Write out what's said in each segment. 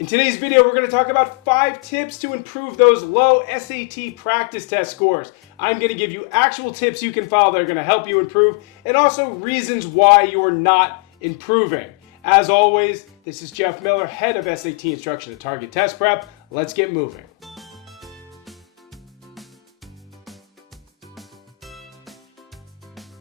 In today's video, we're going to talk about 5 tips to improve those low SAT practice test scores. I'm going to give you actual tips you can follow that are going to help you improve, and also reasons why you're not improving. As always, this is Jeff Miller, head of SAT instruction at Target Test Prep. Let's get moving.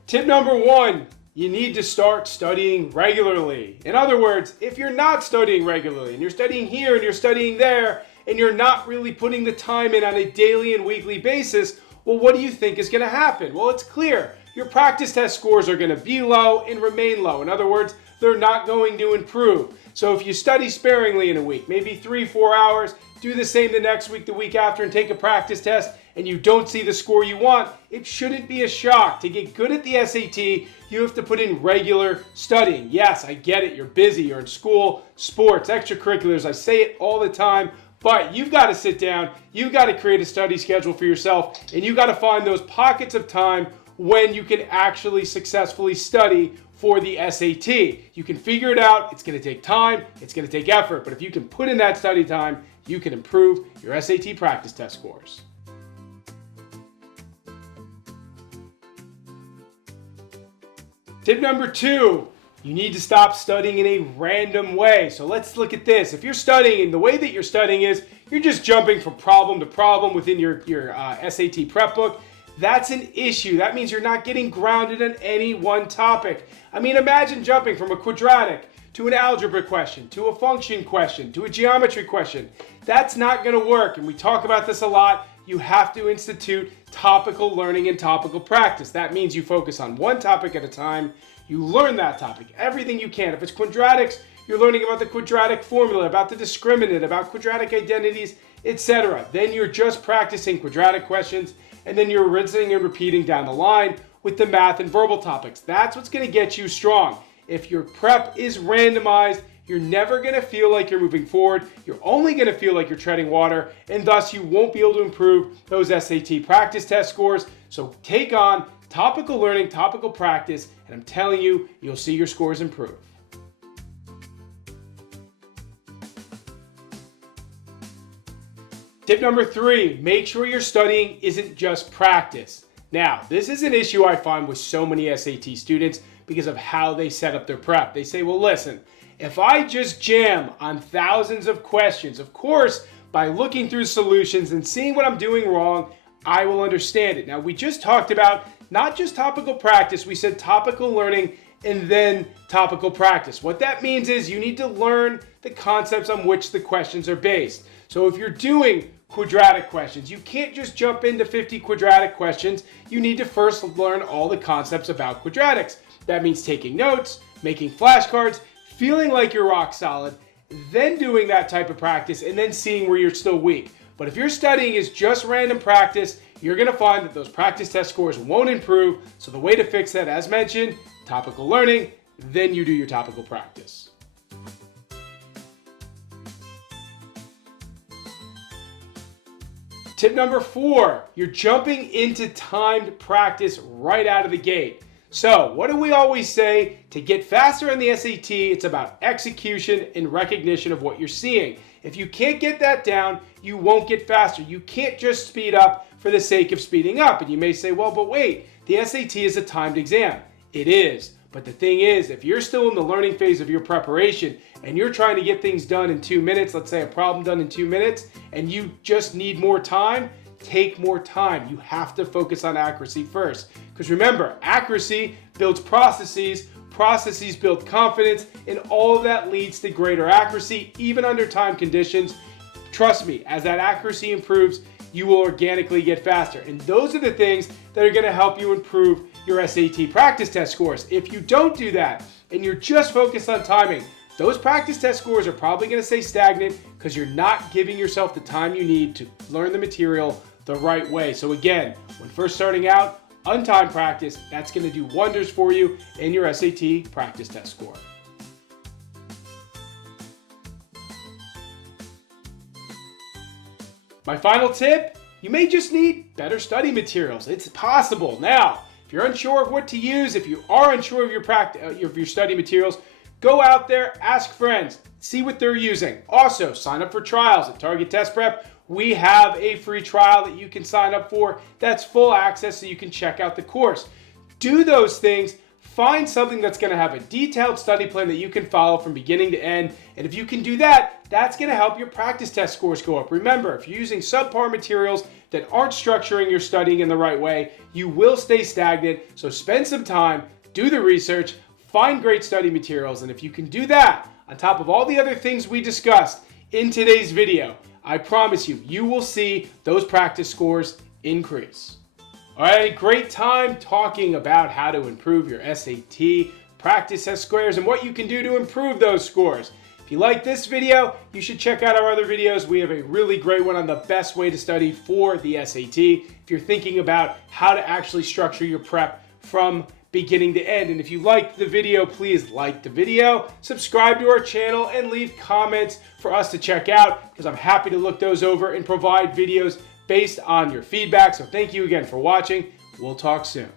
Tip number 1. You need to start studying regularly. In other words, if you're not studying regularly and you're studying here and you're studying there and you're not really putting the time in on a daily and weekly basis, well, what do you think is going to happen? Well, it's clear. Your practice test scores are going to be low and remain low. In other words, they're not going to improve. So if you study sparingly in a week, maybe 3-4 hours, do the same the next week, the week after, and take a practice test, and you don't see the score you want, it shouldn't be a shock. To get good at the SAT, you have to put in regular studying. Yes, I get it. You're busy. You're in school, sports, extracurriculars. I say it all the time, but you've got to sit down. You've got to create a study schedule for yourself, and you've got to find those pockets of time when you can actually successfully study for the SAT. You can figure it out. It's going to take time. It's going to take effort. But if you can put in that study time, you can improve your SAT practice test scores. Tip number 2, you need to stop studying in a random way. So let's look at this. If you're studying, the way that you're studying is you're just jumping from problem to problem within your SAT prep book. That's an issue. That means you're not getting grounded in any one topic. I mean, imagine jumping from a quadratic to an algebra question, to a function question, to a geometry question. That's not going to work, and we talk about this a lot. You have to institute topical learning and topical practice. That means you focus on one topic at a time. You learn that topic, everything you can. If it's quadratics, you're learning about the quadratic formula, about the discriminant, about quadratic identities, etc. Then you're just practicing quadratic questions, and then you're rinsing and repeating down the line with the math and verbal topics. That's what's going to get you strong. If your prep is randomized, you're never going to feel like you're moving forward. You're only going to feel like you're treading water, and thus you won't be able to improve those SAT practice test scores. So take on topical learning, topical practice, and I'm telling you, you'll see your scores improve. Tip number 3, make sure your studying isn't just practice. Now, this is an issue I find with so many SAT students because of how they set up their prep. They say, well, listen, if I just jam on thousands of questions, of course, by looking through solutions and seeing what I'm doing wrong, I will understand it. Now, we just talked about not just topical practice, we said topical learning and then topical practice. What that means is you need to learn the concepts on which the questions are based. So if you're doing quadratic questions, you can't just jump into 50 quadratic questions. You need to first learn all the concepts about quadratics. That means taking notes, making flashcards, feeling like you're rock solid, then doing that type of practice, and then seeing where you're still weak. But if your studying is just random practice, you're going to find that those practice test scores won't improve. So the way to fix that, as mentioned, topical learning, then you do your topical practice. Tip number 4, you're jumping into timed practice right out of the gate. So what do we always say? To get faster on the SAT, it's about execution and recognition of what you're seeing. If you can't get that down, you won't get faster. You can't just speed up for the sake of speeding up. And you may say, well, but wait, the SAT is a timed exam. It is. But the thing is, if you're still in the learning phase of your preparation and you're trying to get things done in 2 minutes, let's say a problem done in 2 minutes, and you just need more time, take more time. You have to focus on accuracy first. Because remember, accuracy builds processes, processes build confidence, and all of that leads to greater accuracy, even under time conditions. Trust me, as that accuracy improves, you will organically get faster. And those are the things that are going to help you improve your SAT practice test scores. If you don't do that, and you're just focused on timing, those practice test scores are probably going to stay stagnant because you're not giving yourself the time you need to learn the material the right way. So again, when first starting out, untimed practice, that's going to do wonders for you in your SAT practice test score. My final tip, you may just need better study materials. It's possible. Now, if you're unsure of what to use, if you are unsure of your study materials, Go out there, ask friends, see what they're using. Also, sign up for trials at Target Test Prep. We have a free trial that you can sign up for that's full access so you can check out the course. Do those things. Find something that's going to have a detailed study plan that you can follow from beginning to end. And if you can do that, that's going to help your practice test scores go up. Remember, if you're using subpar materials that aren't structuring your studying in the right way, you will stay stagnant. So spend some time, do the research, find great study materials. And if you can do that, on top of all the other things we discussed in today's video, I promise you, you will see those practice scores increase. All right, great time talking about how to improve your SAT practice test scores and what you can do to improve those scores. If you like this video, you should check out our other videos. We have a really great one on the best way to study for the SAT. If you're thinking about how to actually structure your prep from beginning to end. And if you liked the video, please like the video, subscribe to our channel, and leave comments for us to check out, because I'm happy to look those over and provide videos based on your feedback. So thank you again for watching. We'll talk soon.